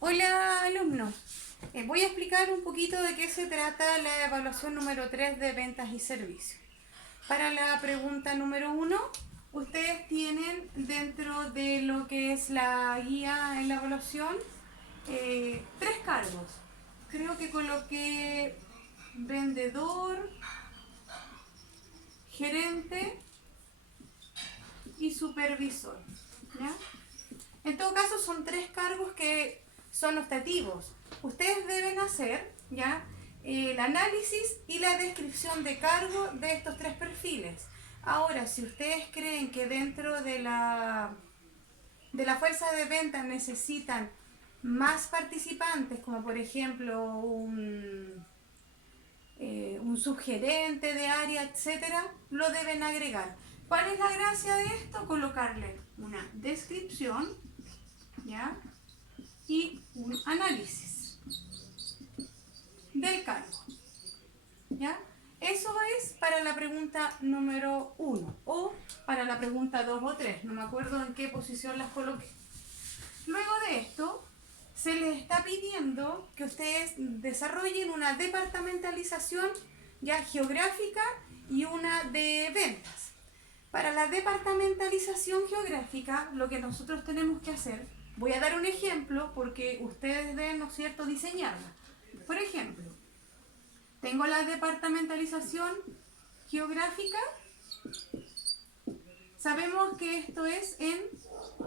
Hola alumnos, voy a explicar un poquito de qué se trata la evaluación número 3 de ventas y servicios. Para la pregunta número 1, ustedes tienen dentro de lo que es la guía en la evaluación tres cargos. Creo que coloqué vendedor, gerente y supervisor. ¿Ya? En todo caso, son tres cargos que son optativos. Ustedes deben hacer ya el análisis y la descripción de cargo de estos tres perfiles. Ahora, si ustedes creen que dentro de la fuerza de ventas necesitan más participantes, como por ejemplo un subgerente de área, etcétera, lo deben agregar. ¿Cuál es la gracia de esto? Colocarle una descripción, ¿ya? Y un análisis del cargo, ¿ya? Eso es para la pregunta número 1 o para la pregunta 2 o 3, no me acuerdo en qué posición las coloqué. Luego de esto, se les está pidiendo que ustedes desarrollen una departamentalización ya geográfica y una de ventas. Para la departamentalización geográfica, lo que nosotros tenemos que hacer, voy a dar un ejemplo porque ustedes deben, ¿no es cierto?, diseñarla. Por ejemplo, tengo la departamentalización geográfica. Sabemos que esto es en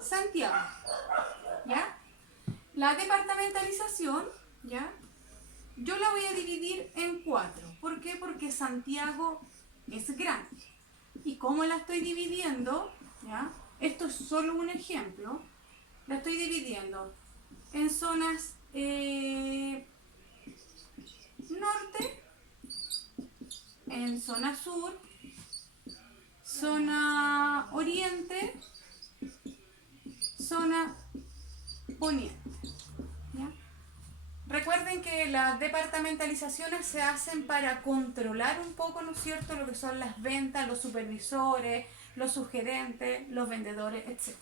Santiago, ¿ya? La departamentalización, ¿ya? Yo la voy a dividir en 4. ¿Por qué? Porque Santiago es grande. ¿Y cómo la estoy dividiendo? ¿Ya? Esto es solo un ejemplo. La estoy dividiendo en zonas norte, en zona sur, zona oriente, zona poniente. ¿Ya? Recuerden que las departamentalizaciones se hacen para controlar un poco, ¿no es cierto?, lo que son las ventas, los supervisores, los subgerentes, los vendedores, etc.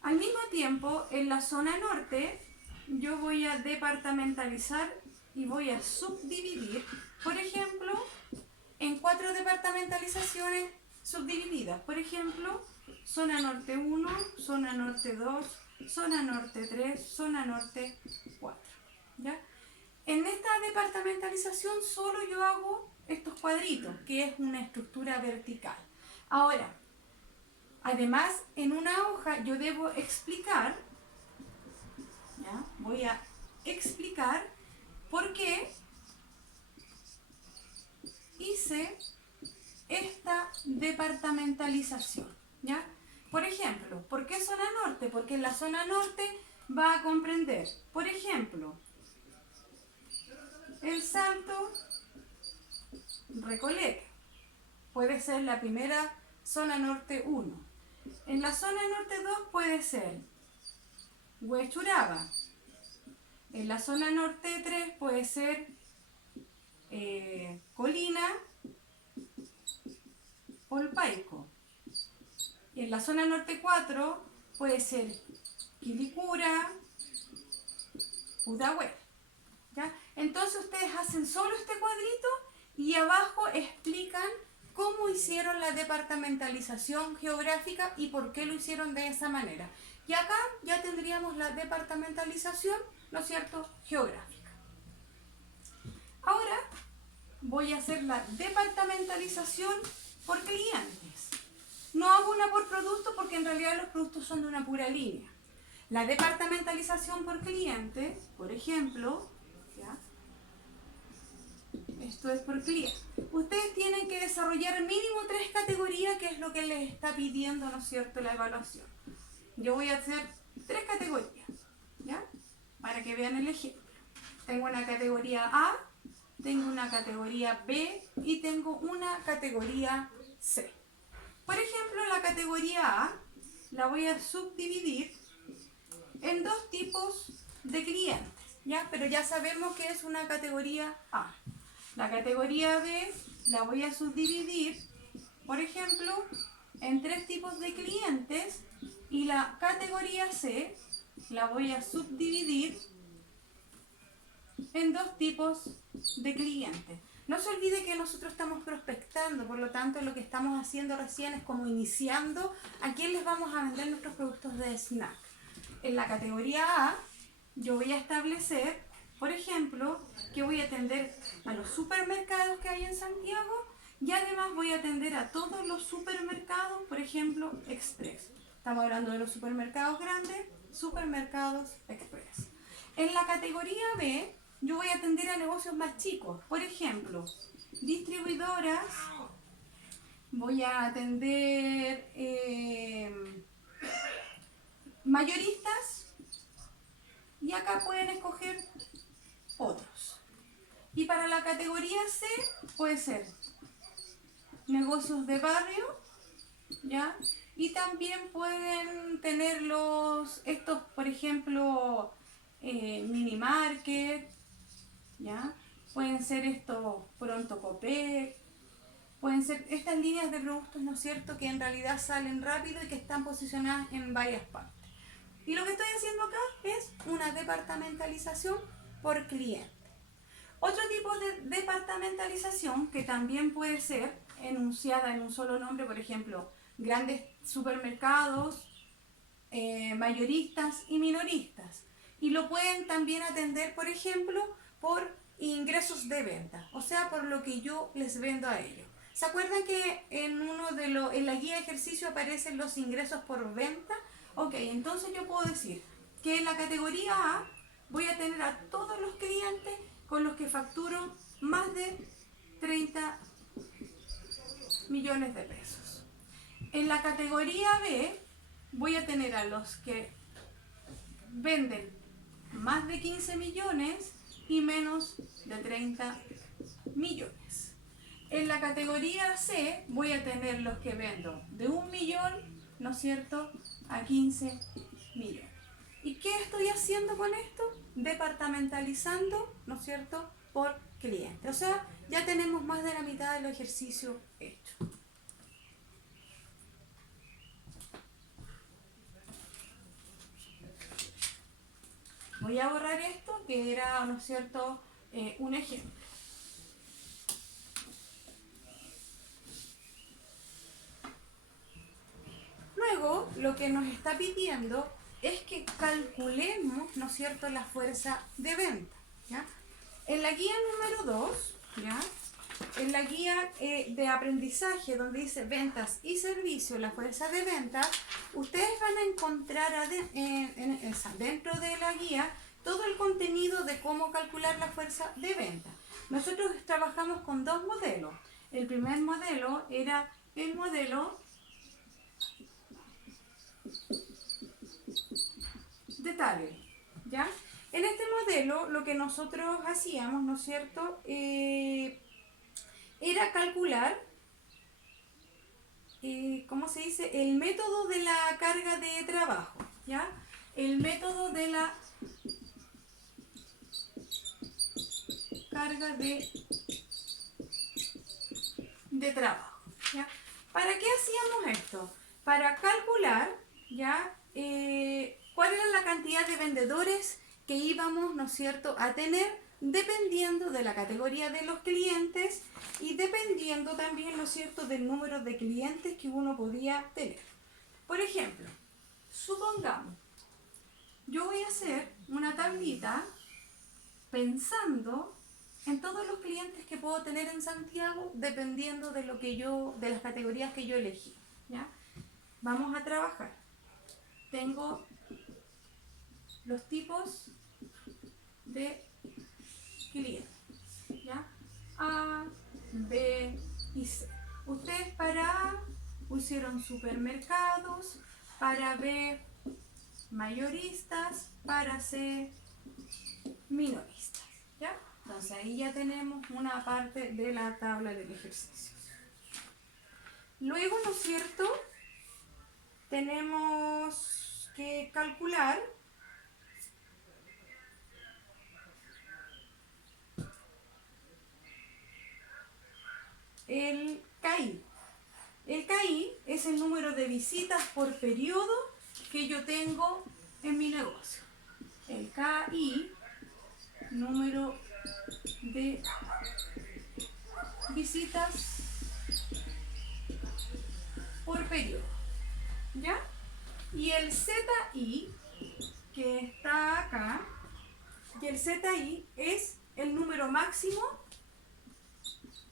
Al mismo tiempo, en la zona norte, yo voy a departamentalizar y voy a subdividir, por ejemplo, en 4 departamentalizaciones subdivididas. Por ejemplo, zona norte 1, zona norte 2, zona norte 3, zona norte 4. ¿Ya? En esta departamentalización solo yo hago estos cuadritos, que es una estructura vertical. Ahora, además, en una hoja yo debo explicar, ¿ya? Voy a explicar por qué hice esta departamentalización, ¿ya? Por ejemplo, ¿por qué zona norte? Porque en la zona norte va a comprender, por ejemplo, el Salto, Recoleta. Puede ser la primera zona norte 1. En la zona norte 2 puede ser Huechuraba. En la zona norte 3 puede ser Colina, Polpaico. Y en la zona norte 4 puede ser Quilicura, Pudahuel. ¿Ya? Entonces ustedes hacen solo este cuadrito y abajo explican cómo hicieron la departamentalización geográfica y por qué lo hicieron de esa manera. Y acá ya tendríamos la departamentalización, ¿no es cierto?, geográfica. Ahora voy a hacer la departamentalización por clientes. No hago una por producto porque en realidad los productos son de una pura línea. La departamentalización por cliente, por ejemplo, ¿ya? Esto es por cliente. Ustedes tienen que desarrollar mínimo 3 categorías, que es lo que les está pidiendo, ¿no es cierto?, la evaluación. Yo voy a hacer 3 categorías, ¿ya? Para que vean el ejemplo. Tengo una categoría A, tengo una categoría B y tengo una categoría C. Por ejemplo, la categoría A la voy a subdividir en 2 tipos de clientes, ¿ya? Pero ya sabemos que es una categoría A. La categoría B la voy a subdividir, por ejemplo, en 3 tipos de clientes y la categoría C la voy a subdividir en dos tipos de clientes. No se olvide que nosotros estamos prospectando, por lo tanto lo que estamos haciendo recién es como iniciando a quién les vamos a vender nuestros productos de snack. En la categoría A yo voy a establecer, por ejemplo, que voy a atender a los supermercados que hay en Santiago y además voy a atender a todos los supermercados, por ejemplo, Express. Estamos hablando de los supermercados grandes, supermercados Express. En la categoría B yo voy a atender a negocios más chicos, por ejemplo, distribuidoras, voy a atender mayoristas y acá pueden escoger otros. Y para la categoría C puede ser negocios de barrio, ¿ya? Y también pueden tener estos, por ejemplo, mini market, ¿ya? Pueden ser estos Pronto Copec, pueden ser estas líneas de productos, ¿no es cierto?, que en realidad salen rápido y que están posicionadas en varias partes. Y lo que estoy haciendo acá es una departamentalización por cliente. Otro tipo de departamentalización que también puede ser enunciada en un solo nombre, por ejemplo, grandes supermercados, mayoristas y minoristas. Y lo pueden también atender, por ejemplo, por ingresos de venta, o sea, por lo que yo les vendo a ellos. ¿Se acuerdan que en la guía de ejercicio aparecen los ingresos por venta? Ok, entonces yo puedo decir que en la categoría A voy a tener a todos los clientes con los que facturo más de 30 millones de pesos. En la categoría B voy a tener a los que venden más de 15 millones y menos de 30 millones. En la categoría C voy a tener los que vendo de 1 millón, ¿no es cierto?, a 15 millones. ¿Y qué estoy haciendo con esto? Departamentalizando, ¿no es cierto?, por cliente. O sea, ya tenemos más de la mitad del ejercicio hecho. Voy a borrar esto, que era, ¿no es cierto?, un ejemplo. Luego, lo que nos está pidiendo es que calculemos, ¿no es cierto?, la fuerza de venta, ¿ya? En la guía número 2, ¿ya?, en la guía de aprendizaje donde dice ventas y servicios, la fuerza de venta, ustedes van a encontrar dentro de la guía todo el contenido de cómo calcular la fuerza de venta. Nosotros trabajamos con dos modelos. El primer modelo era el modelo de Thaler, ¿ya? En este modelo lo que nosotros hacíamos, ¿no es cierto?, era calcular, ¿cómo se dice?, el método de la carga de trabajo, ¿ya? El método de la carga de trabajo, ¿ya? ¿Para qué hacíamos esto? Para calcular, ¿ya?, cuál era la cantidad de vendedores que íbamos, ¿no es cierto?, a tener dependiendo de la categoría de los clientes y dependiendo también, ¿no es cierto?, del número de clientes que uno podía tener. Por ejemplo, supongamos, yo voy a hacer una tablita pensando en todos los clientes que puedo tener en Santiago dependiendo de de las categorías que yo elegí, ¿ya? Vamos a trabajar. Tengo los tipos de clientes, ¿ya? A, B y C. Ustedes para A pusieron supermercados, para B mayoristas, para C minoristas, ¿ya? Entonces ahí ya tenemos una parte de la tabla de ejercicios. Luego, ¿no es cierto?, tenemos que calcular el CAI. El CAI es el número de visitas por periodo que yo tengo en mi negocio. KI, número de visitas por periodo, ¿ya? Y el ZI, que está acá, y el ZI es el número máximo,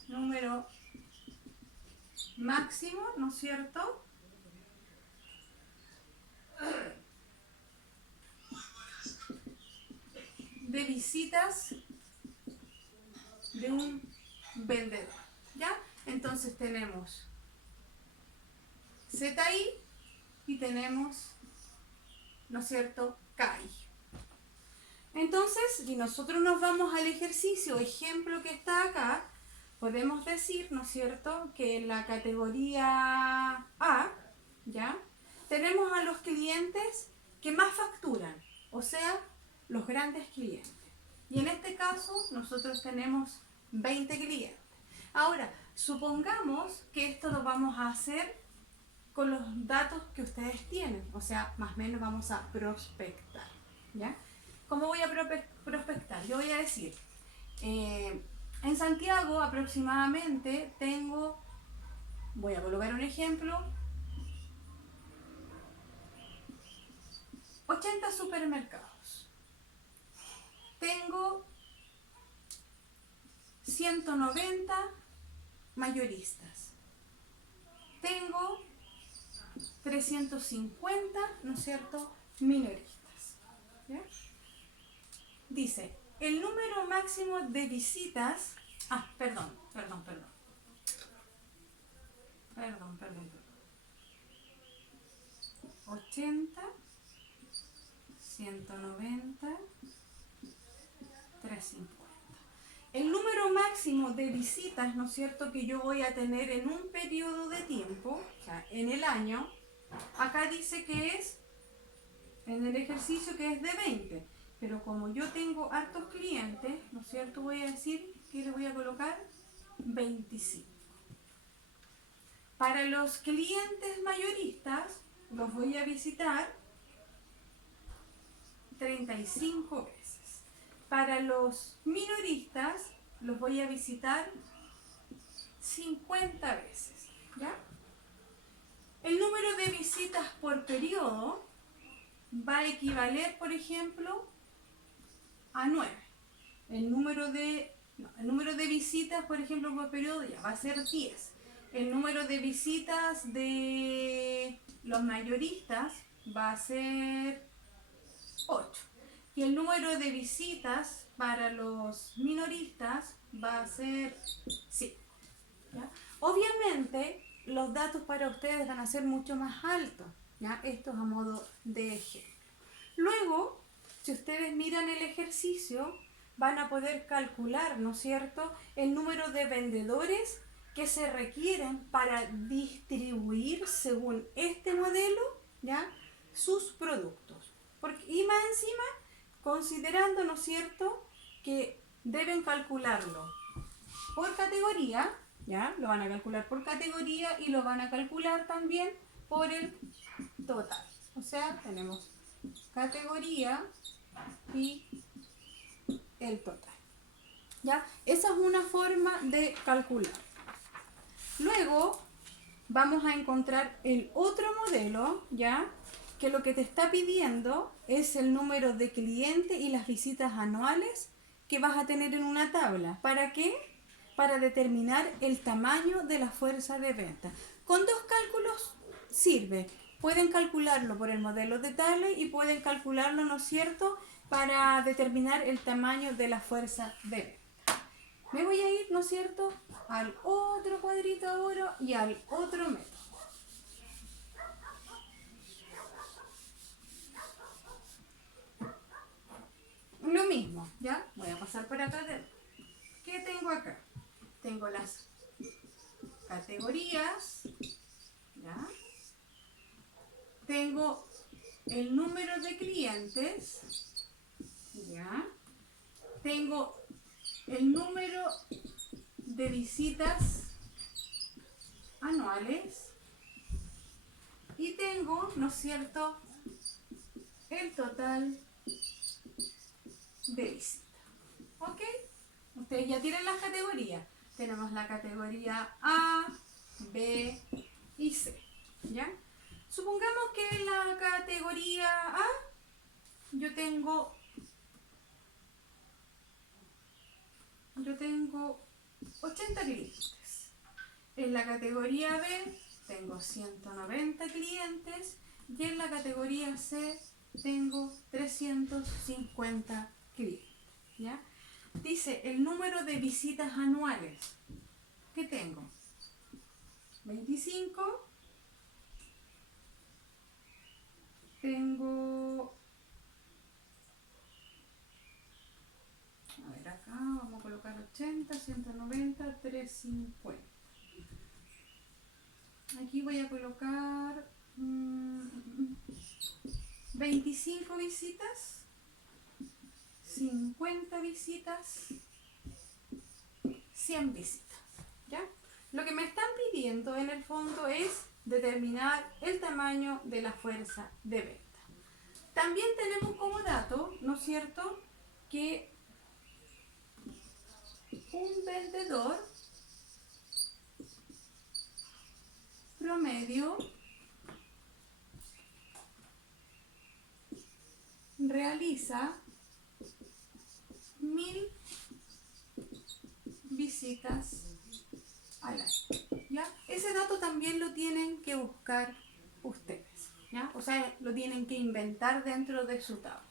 ¿no es cierto?, de visitas de un vendedor, ¿ya? Entonces tenemos ZI y tenemos, ¿no es cierto?, KI. Entonces, si nosotros nos vamos al ejercicio, ejemplo que está acá, podemos decir, ¿no es cierto?, que en la categoría A, ¿ya?, tenemos a los clientes que más facturan, o sea, los grandes clientes. Y en este caso, nosotros tenemos 20 clientes. Ahora, supongamos que esto lo vamos a hacer con los datos que ustedes tienen, o sea, más o menos vamos a prospectar, ¿ya? ¿Cómo voy a prospectar? Yo voy a decir, en Santiago aproximadamente tengo, voy a colocar un ejemplo, 80 supermercados. Tengo 190 mayoristas. Tengo 350, ¿no es cierto?, minoristas, ¿ya? Dice, el número máximo de visitas... Perdón. 80, 190, 350. El número máximo de visitas, ¿no es cierto?, que yo voy a tener en un periodo de tiempo, o sea, en el año, acá dice que es, en el ejercicio, que es de 20. Pero como yo tengo hartos clientes, ¿no es cierto?, voy a decir que le voy a colocar 25. Para los clientes mayoristas, los voy a visitar 35 veces. Para los minoristas, los voy a visitar 50 veces, ¿ya? El número de visitas por periodo va a equivaler, por ejemplo, a 9. El número de visitas, por ejemplo, por periodo ya va a ser 10. El número de visitas de los mayoristas va a ser 8. Y el número de visitas para los minoristas va a ser 5. ¿Ya? Obviamente, los datos para ustedes van a ser mucho más altos, ¿ya? Esto es a modo de ejemplo. Luego, si ustedes miran el ejercicio, van a poder calcular, ¿no es cierto?, el número de vendedores que se requieren para distribuir, según este modelo, ¿ya?, sus productos. Y más encima, considerando, ¿no es cierto?, que deben calcularlo por categoría, ¿ya? Lo van a calcular por categoría y lo van a calcular también por el total. O sea, tenemos categoría y el total, ¿ya? Esa es una forma de calcular. Luego vamos a encontrar el otro modelo, ¿ya?, que lo que te está pidiendo es el número de clientes y las visitas anuales que vas a tener en una tabla. ¿Para qué? Para determinar el tamaño de la fuerza de venta. Con dos cálculos sirve. Pueden calcularlo por el modelo de tabla y pueden calcularlo, ¿no es cierto?, para determinar el tamaño de la fuerza de venta. Me voy a ir, ¿no es cierto?, al otro cuadrito ahora y al otro método. Lo mismo, ¿ya? Voy a pasar por acá. ¿Qué tengo acá? Tengo las categorías, ¿ya? Tengo el número de clientes, ¿ya? Tengo el número de visitas anuales y tengo, ¿no es cierto?, el total de visita. ¿Ok? Ustedes ya tienen las categorías. Tenemos la categoría A, B y C. ¿Ya? Supongamos que en la categoría A yo tengo 80 clientes. En la categoría B tengo 190 clientes y en la categoría C tengo 350 clientes. ¿Ya? Dice el número de visitas anuales que tengo. 25. Tengo... A ver, acá vamos a colocar 80, 190, 350. Aquí voy a colocar 25 visitas, 50 visitas, 100 visitas. ¿Ya? Lo que me están pidiendo en el fondo es determinar el tamaño de la fuerza de venta. También tenemos como dato, ¿no es cierto?, que un vendedor promedio realiza 1000 visitas al año. ¿Ya? Ese dato también lo tienen que buscar ustedes. ¿Ya? O sea, lo tienen que inventar dentro de su tabla.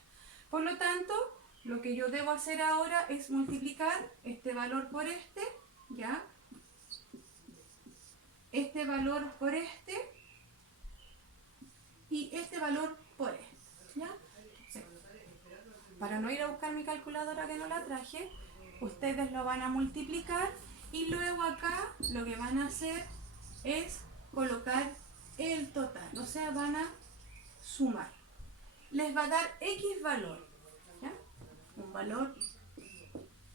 Por lo tanto, lo que yo debo hacer ahora es multiplicar este valor por este, ¿ya? Este valor por este y este valor por este, ¿ya? Sí. Para no ir a buscar mi calculadora que no la traje, ustedes lo van a multiplicar y luego acá lo que van a hacer es colocar el total, o sea, van a sumar. Les va a dar X valor, ¿ya? Un valor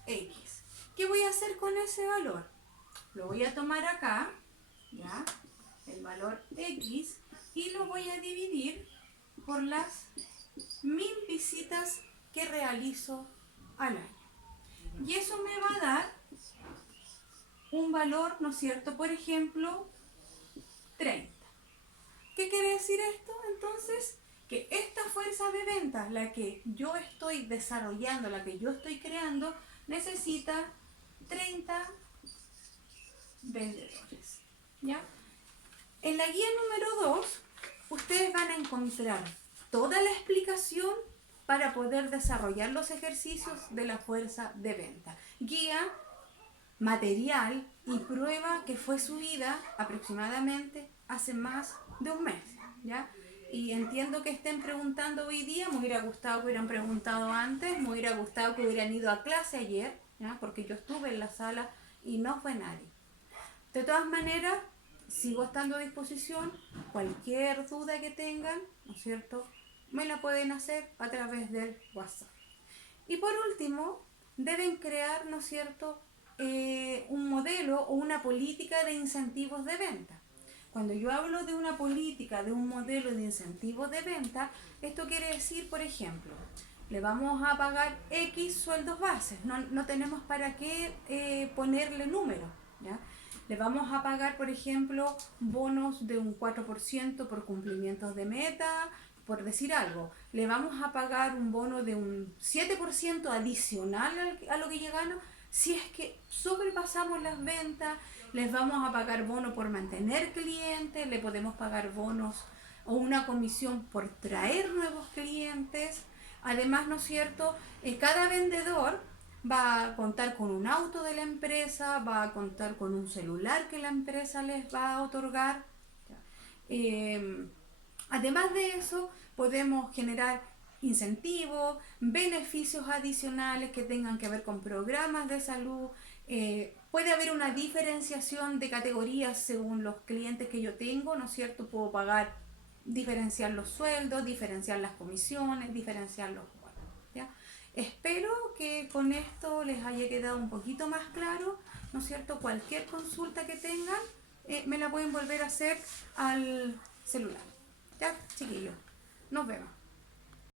X. ¿Qué voy a hacer con ese valor? Lo voy a tomar acá, ¿ya? El valor X, y lo voy a dividir por las 1000 visitas que realizo al año. Y eso me va a dar un valor, ¿no es cierto? Por ejemplo, 30. ¿Qué quiere decir esto? Entonces, que esta fuerza de ventas, la que yo estoy desarrollando, la que yo estoy creando, necesita 30 vendedores. ¿Ya? En la guía número 2, ustedes van a encontrar toda la explicación para poder desarrollar los ejercicios de la fuerza de venta. Guía, material y prueba que fue subida aproximadamente hace más de un mes, ¿ya? Y entiendo que estén preguntando hoy día, me hubiera gustado que hubieran preguntado antes, me hubiera gustado que hubieran ido a clase ayer, ¿ya? Porque yo estuve en la sala y no fue nadie. De todas maneras, sigo estando a disposición, cualquier duda que tengan, ¿no es cierto?, me la pueden hacer a través del WhatsApp. Y por último, deben crear, ¿no es cierto?, un modelo o una política de incentivos de venta. Cuando yo hablo de una política, de un modelo de incentivos de venta, esto quiere decir, por ejemplo, le vamos a pagar X sueldos bases, no tenemos para qué ponerle números, ¿ya? Le vamos a pagar, por ejemplo, bonos de un 4% por cumplimientos de meta, por decir algo. Le vamos a pagar un bono de un 7% adicional a lo que ya gano. Si es que sobrepasamos las ventas, les vamos a pagar bono por mantener clientes, le podemos pagar bonos o una comisión por traer nuevos clientes. Además, ¿no es cierto?, cada vendedor va a contar con un auto de la empresa, va a contar con un celular que la empresa les va a otorgar. Además de eso, podemos generar incentivos, beneficios adicionales que tengan que ver con programas de salud. Puede haber una diferenciación de categorías según los clientes que yo tengo, ¿no es cierto? Puedo pagar, diferenciar los sueldos, diferenciar las comisiones, diferenciar los bonos, ¿ya? Espero que con esto les haya quedado un poquito más claro, ¿no es cierto? Cualquier consulta que tengan, me la pueden volver a hacer al celular. Ya, chiquillos, nos vemos.